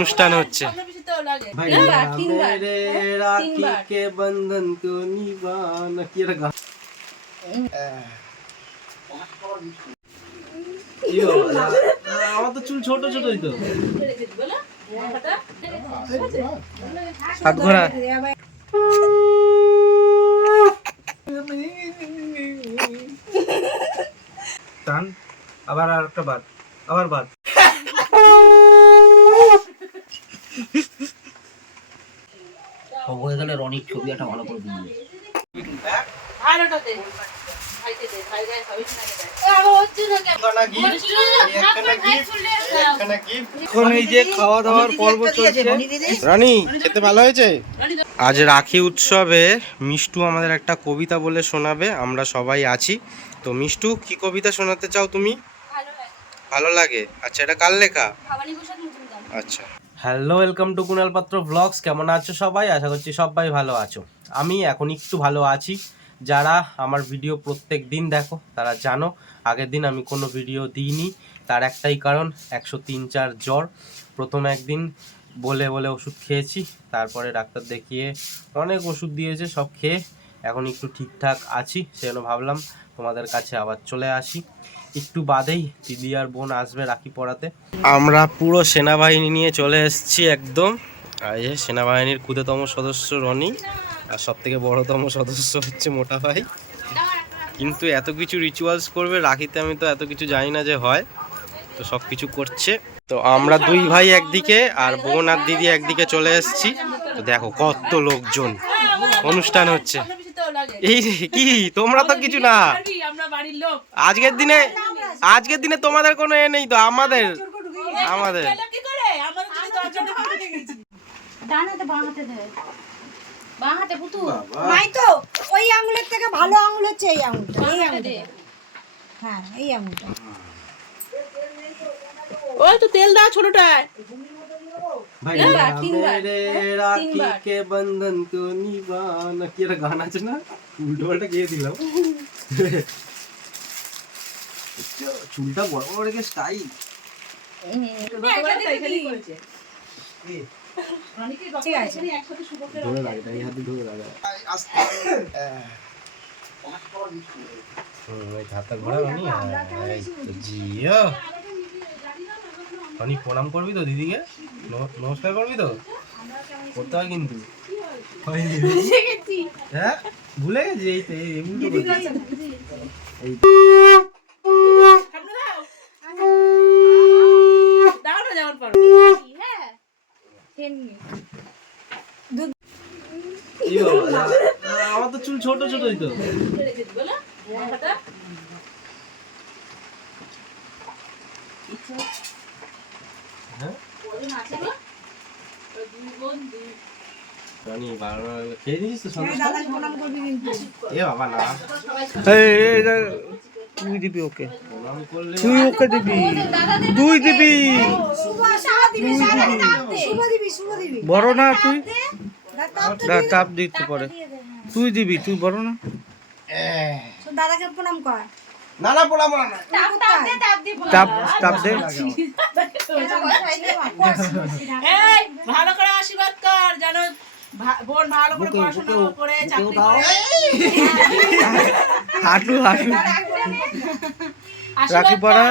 অনুষ্ঠান হচ্ছে। হ্যাঁ, আমার তো চুল ছোট ছোটই আবার আর একটা বাদ আবার বাদ। সব হয়ে গেলে রনির ছবি একটা ভালো করে যে খাওয়া দাওয়ার পর্ব চলছে। রানী খেতে ভালো হয়েছে? আজ রাখি উৎসবে মিষ্টু আমাদের একটা কবিতা বলে শোনাবে আমরা সবাই আছি। তো মিষ্টু কি কবিতা শোনাতে চাও তুমি? ভালো লাগে। আচ্ছা এটা কার লেখা? আচ্ছা। হ্যালো ওয়েলকাম টু কুনাল পাত্র ব্লগস কেমন আছো সবাই? আশা করছি সবাই ভালো আছো। আমি এখন একটু ভালো আছি। যারা আমার ভিডিও প্রত্যেক দিন দেখো, তারা জানো, আগের দিন আমি কোনো ভিডিও দিইনি। তার একটাই কারণ, একশো তিন চার জ্বর। প্রথম একদিন বলে বলে ওষুধ খেয়েছি, তারপরে ডাক্তার দেখিয়ে অনেক ওষুধ দিয়েছে, সব খেয়ে এখন একটু ঠিকঠাক আছি। সেজন্য ভাবলাম তোমাদের কাছে আবার চলে আসি। একটু বাদেই দিদি আর বোন আসবে রাখি পড়াতে। আমরা পুরো সেনাবাহিনী নিয়ে চলে এসেছি একদম। আর এই সেনাবাহিনীর ক্ষুদেতম সদস্য রনি, আর সব থেকে বড়তম সদস্য হচ্ছে মোটা ভাই। কিন্তু এত কিছু রিচুয়ালস করবে, রাখিতে আমি তো এত কিছু জানি না যে হয়। তো সব কিছু করছে। তো আমরা দুই ভাই একদিকে, আর বোন আর দিদি একদিকে চলে এসেছি। তো দেখো কত লোকজন। অনুষ্ঠান হচ্ছে। এই কি? তোমরা তো কিছু না। আজকের দিনে আজকের দিনে তোমাদের কোনো এ নেই তো আমাদের আমাদের তো ওই আঙুলের থেকে ভালো আঙুল হচ্ছে এই আঙুলটা। এই আঙুলটা। হ্যাঁ এই আঙুলটা। ওই তো তেল দাও ছোটটায়। হ্যাঁ। কে বন্ধন কো নিভানা কি গান আছে না? উল্টো পাল্টা গিয়ে দিলাম। চুলটা বড় বড় রেখে স্টাইল তো জিও। রানি প্রণাম করবি তো দিদিকে? নমস্কার করবি তো? করতে হয় কিন্তু। হয়? হ্যাঁ ভুলে গেছি এই তো এই উল্টো করছি। এই দাও না যেমন পারো ইয়ো, আমার তো চুল ছোট ছোটই তো হ্যাঁ রানি বারবার খেয়ে নিয়েছিস তো সন্দেশ দাদাকে প্রণাম করবি কিন্তু। এ বাবা না। তুই দিবি ওকে। তুই ওকে দিবি। তুই দিবি। বড় না তুই? তাপ চাপ দিতে পারে। হ্যাঁ। তুই দিবি তুই বড় না। দাদাকে প্রণাম কর। না না প্রণাম না তাপ তাপ দে তাপ দি চাপ চাপ দে। এই ভালো করে আশীর্বাদ কর যেন বোন ভালো করে পড়াশোনা করে চাকরি করে। হাঁটু হাঁটু। রাখি পড়া।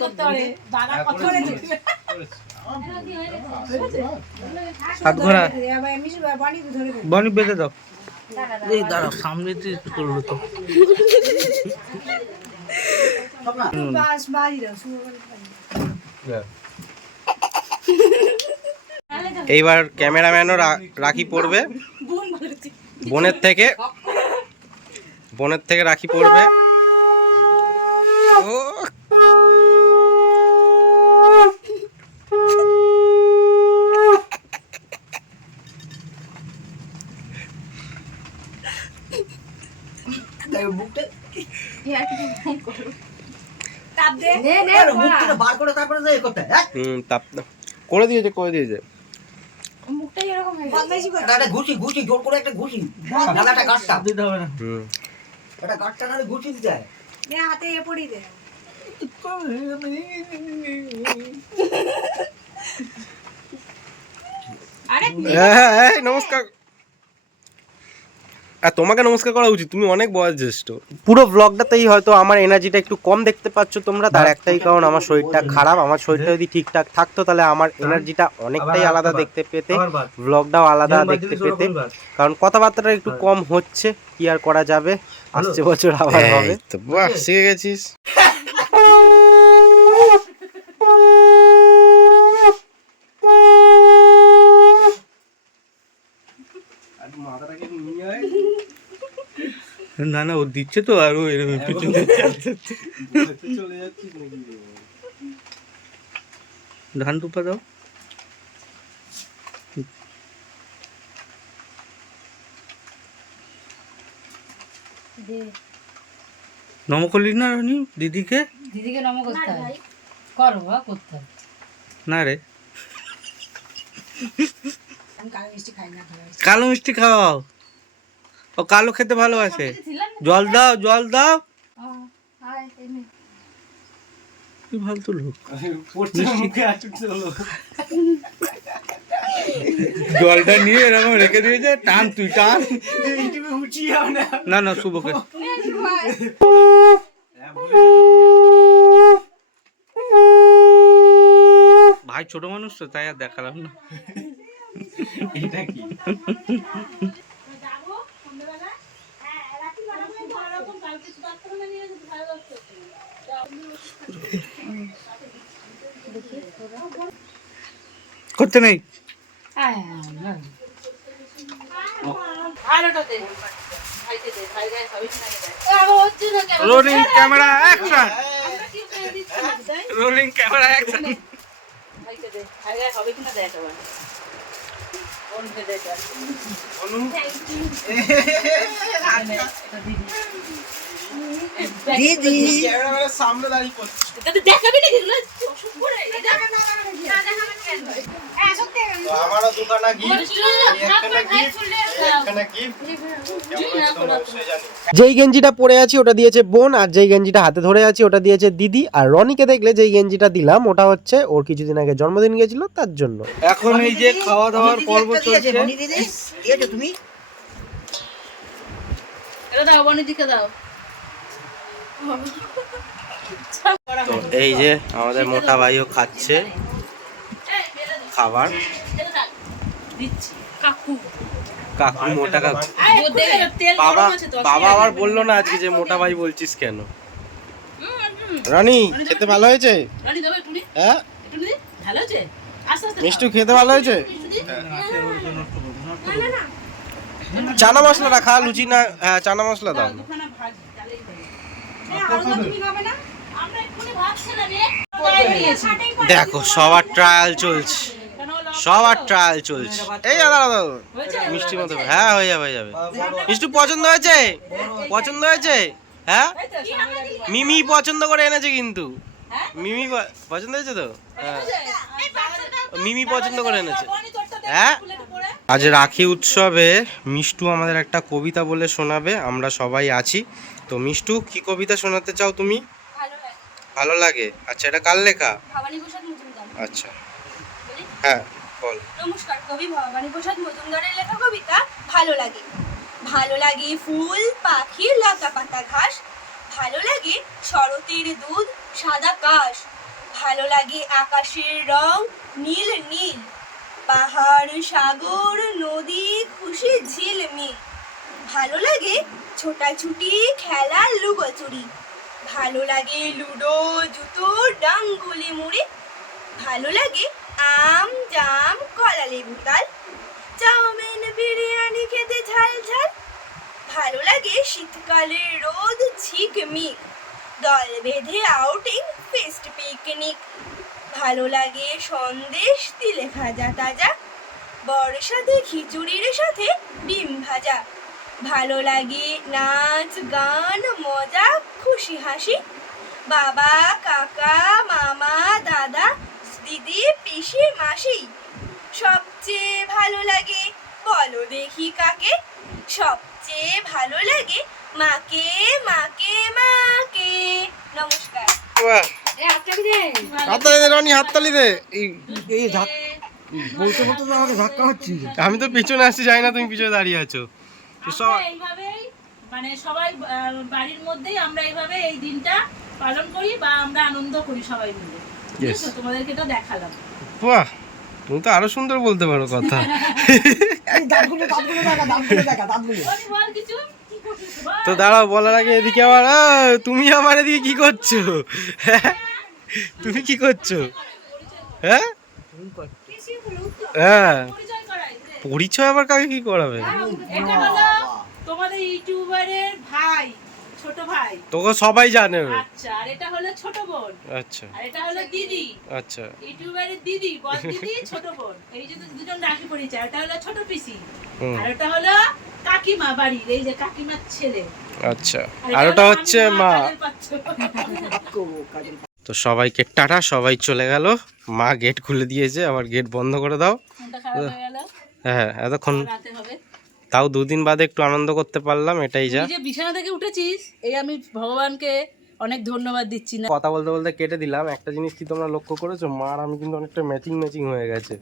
করতে পারে দাদা কত ধরে দে বনি বেঁধে দাও। এই সামনে করল তো। এইবার ক্যামেরাম্যানও রাখি পড়বে বোনের থেকে বোনের থেকে রাখি পড়বে ও তাপ দে নে নে মুখ বার করে তারপরে যে করতে হ্যাঁ? হুম তাপ করে দিয়েছে করে দিয়েছে। মুখটাই এরকম হয়ে একটা ঘুষি ঘুষি জোর করে একটা ঘুষি। নাহলে একটা দিতে হবে না। হুম। একটা গাঁটটা নাহলে ঘুষি দিতে হয়। দে হাতে এ পড়ি দে। হ্যাঁ হ্যাঁ এই নমস্কার। আর তোমাকে নমস্কার করা উচিত তুমি অনেক বয়োজ্যেষ্ঠ পুরো ব্লগটাতেই হয়তো আমার এনার্জিটা একটু কম দেখতে পাচ্ছ তোমরা তার একটাই কারণ আমার শরীরটা খারাপ। আমার শরীরটা যদি ঠিকঠাক থাকতো তাহলে আমার এনার্জিটা অনেকটাই আলাদা দেখতে পেতে ব্লগটাও আলাদা দেখতে পেতে। কারণ কথাবার্তাটা একটু কম হচ্ছে কি আর করা যাবে? আসছে বছর আবার হবে। তো বাহ শিখে গেছিস। না না ও দিচ্ছে তো আর ও এরকম পিছনে চলে রে? ধান টুপা দাও। নম করলি না রানি দিদিকে? দিদিকে নম করতে হয়। করো বা করতে না রে। কালো মিষ্টি খাই না কালো মিষ্টি খাওয়াও ও কালো খেতে ভালোবাসে। জল দাও জল দাও। কি ফালতু লোক। জলটা নিয়ে এরকম রেখে দিয়েছে টান তুই টান। না না না শুভকে। ভাই ছোট মানুষ তো তাই আর দেখালাম না। এটা কি করতে নেই হ্যাঁ হ্যাঁ ভালোটা দে ভাইকে দে ভাই গায়ে সবই খাই দেয় আবার হচ্ছে না কেন rolling camera action rolling camera action ভাইকে দিদি। সামনে দাঁড়িয়ে পড়ছে দেখাবি না এগুলো অসুখ করে এটা সত্যি তো আমারও দুখানা গিফট একখানা গিফট একখানা গিফট যেই গেঞ্জিটা পরে আছি ওটা দিয়েছে বোন আর যেই গেঞ্জিটা হাতে ধরে আছি ওটা দিয়েছে দিদি। আর রনিকে দেখলে যেই গেঞ্জিটা দিলাম ওটা হচ্ছে ওর কিছুদিন আগে জন্মদিন গেছিল তার জন্য। এখন এই যে খাওয়া দাওয়ার পর্ব চলছে। বনি দিদি দিয়েছ তুমি? এটা দাও দাও। তো এই যে আমাদের মোটা ভাইও খাচ্ছে খাবার। কাকু। কাকু মোটা কাকু। বাবা বাবা আবার বলল না আজকে যে মোটা ভাই বলছিস কেন? রানী খেতে ভালো হয়েছে? রানি দেবে একটু নি হ্যাঁ? একটু নি ভালো আছে আস্তে আস্তে মিষ্টু খেতে ভালো হয়েছে? চানা মশলাটা খা লুচি না হ্যাঁ চানা মশলা দাও। দেখো। সবার ট্রায়াল চলছে। সবার ট্রায়াল চলছে। এই দাদা? মিষ্টি মতো হ্যাঁ হয়ে যাবে হয়ে যাবে। মিষ্টি পছন্দ হয়েছে? পছন্দ হয়েছে? হ্যাঁ। মিমি পছন্দ করে এনেছে কিন্তু। মিমি পছন্দ হয়েছে তো? হ্যাঁ মিমি পছন্দ করে এনেছে। হ্যাঁ। আজ রাখি উৎসবে মিষ্টু আমাদের একটা কবিতা বলে শোনাবে আমরা সবাই আছি। তো মিষ্টু কি কবিতা শোনাতে চাও তুমি? ভালো লাগে। আচ্ছা এটা কার লেখা? আচ্ছা। হ্যাঁ বল। নমস্কার কবি ভবানী প্রসাদ মজুমদারের লেখা কবিতা ভালো লাগে। ভালো লাগে ফুল পাখি লতা পাতা ঘাস। ভালো লাগে শরতের দুধ সাদা কাশ। ভালো লাগে আকাশের রং নীল নীল। পাহাড়, সাগর, নদী, খুশি ঝিলমিল ভালো লাগে ছোটাছুটি খেলা লুকোচুরি। ভালো লাগে লুডো, জুতো, ডাঙ্গুলি মুড়ি। ভালো লাগে আম, জাম, কলা লেবু তাল চাউমিন, বিরিয়ানি খেতে ঝাল ঝাল। ভালো লাগে শীতকালে রোদ, ঝিকমিক। দল বেঁধে আউটিং ফেস্ট পিকনিক ভালো লাগে সন্দেশ, তিলে ভাজা তাজা বর্ষাতে খিচুড়ির সাথে ডিম ভাজা। ভালো লাগে নাচ, গান, মজা, খুশি হাসি। বাবা, কাকা, মামা, দাদা, দিদি, পিসি, মাসি, সবচেয়ে ভালো লাগে বলো দেখি কাকে। সবচেয়ে ভালো লাগে মাকে মাকে মাকে। নমস্কার। হাততালি দে। হাততালি আমি তো পিছনে আসছি যাই না তুমি পিছনে দাঁড়িয়ে আছো। তো সব এইভাবেই মানে সবাই বাড়ির মধ্যেই আমরা এইভাবে এই দিনটা পালন করি বা আমরা আনন্দ করি সবাই মিলে। তোমাদেরকে এটা দেখালাম। বাহ তুমি তো আরও সুন্দর বলতে পারো কথা। বলি বল কিছু। বল। তো দাঁড়াও, বলার আগে এদিকে আবার তুমি আবার এদিকে কি করছ? তুমি কি করছ হ্যাঁ হ্যাঁ। পরিচয় আবার কাকে কি করাবে তোমাদের ইউটিউবারের ভাই ছোট ভাই। তোকে সবাই জানে। আচ্ছা আর এটা হলো ছোট বোন। আচ্ছা। আর এটা হলো দিদি। আচ্ছা। ইউটিউবারের দিদি বড় দিদি ছোট বোন। এই যে দুজন রাখি এটা হলো ছোট পিসি। আর ওটা হলো কাকিমা বাড়ির এই যে কাকিমার ছেলে। আচ্ছা। আর ওটা হচ্ছে মা। তো সবাইকে টাটা সবাই চলে গেল। মা গেট খুলে দিয়েছে আবার গেট বন্ধ করে দাও। হয়ে এতক্ষণ তাও দুদিন বাদে একটু আনন্দ করতে পারলাম এটাই যা। যে বিছানা থেকে উঠেছিস এই আমি ভগবানকে অনেক ধন্যবাদ দিচ্ছি না। কথা বলতে বলতে কেটে দিলাম। একটা জিনিস কি তোমরা লক্ষ্য করেছ? মার আমি কিন্তু অনেকটা ম্যাচিং ম্যাচিং হয়ে গেছে।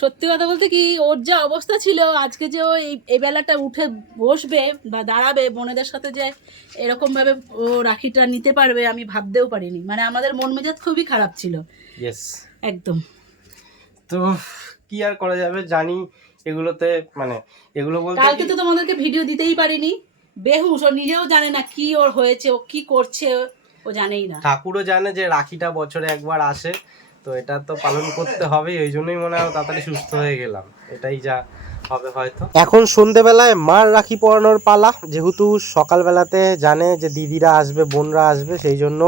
সত্যি কথা বলতে কি ওর যা অবস্থা ছিল আজকে যে ও এই এই বেলাটা উঠে বসবে বা দাঁড়াবে বোনেদের সাথে যে এরকম ভাবে ও রাখিটা নিতে পারবে আমি ভাবতেও পারিনি। মানে আমাদের মন মেজাজ খুবই খারাপ ছিল। ইয়েস একদম। তো কি আর করা যাবে? জানি এগুলোতে মানে এগুলো বলতে কালকে তো তোমাদেরকে ভিডিও দিতেই পারিনি। বেহুশ ও নিজেও জানে না কি ওর হয়েছে ও কি করছে ও জানেই না। ঠাকুরও জানে যে রাখিটা বছরে একবার আসে তো এটা তো পালন করতে হবে ওই জন্যই মনে হয় তাড়াতাড়ি সুস্থ হয়ে গেলাম। এটাই যা হবে হয়তো। এখন সন্ধেবেলায় মার রাখি পরানোর পালা যেহেতু সকালবেলাতে জানে যে দিদিরা আসবে বোনরা আসবে সেই জন্য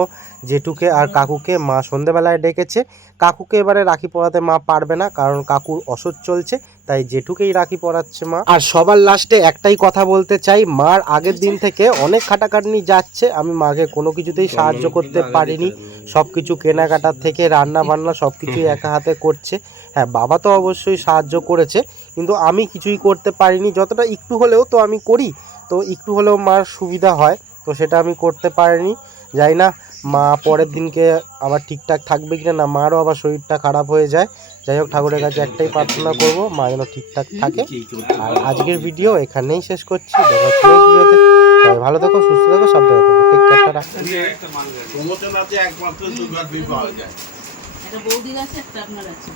জেঠুকে আর কাকুকে মা সন্ধেবেলায় ডেকেছে। কাকুকে এবারে রাখি পরাতে মা পারবে না কারণ কাকুর অসুখ চলছে। তাই জেঠুকেই রাখি পড়াচ্ছে মা। আর সবার লাস্টে একটাই কথা বলতে চাই মার আগের দিন থেকে অনেক খাটাখাটনি যাচ্ছে আমি মাকে কোনো কিছুতেই সাহায্য করতে পারিনি সব কিছু কেনাকাটার থেকে রান্না বান্না সব কিছুই একা হাতে করছে। হ্যাঁ বাবা তো অবশ্যই সাহায্য করেছে কিন্তু আমি কিছুই করতে পারিনি যতটা একটু হলেও তো আমি করি তো একটু হলেও মার সুবিধা হয় তো সেটা আমি করতে পারিনি। যাই না মা পরের দিনকে আবার ঠিকঠাক থাকবে কিনা না মারও আবার শরীরটা খারাপ হয়ে যায় যাই হোক ঠাকুরের কাছে একটাই প্রার্থনা করব মা যেন ঠিকঠাক থাকে। আর আজকের ভিডিও এখানেই শেষ করছি। দেখা হচ্ছে next ভিডিওতে সবাই ভালো থেকো সুস্থ থেকো সাবধানে থেকো। থাকো ঠিকঠাক আছে একমাত্র সুগার ফ্রি পাওয়া যায় একটা বৌদির আছে একটা আপনার আছে।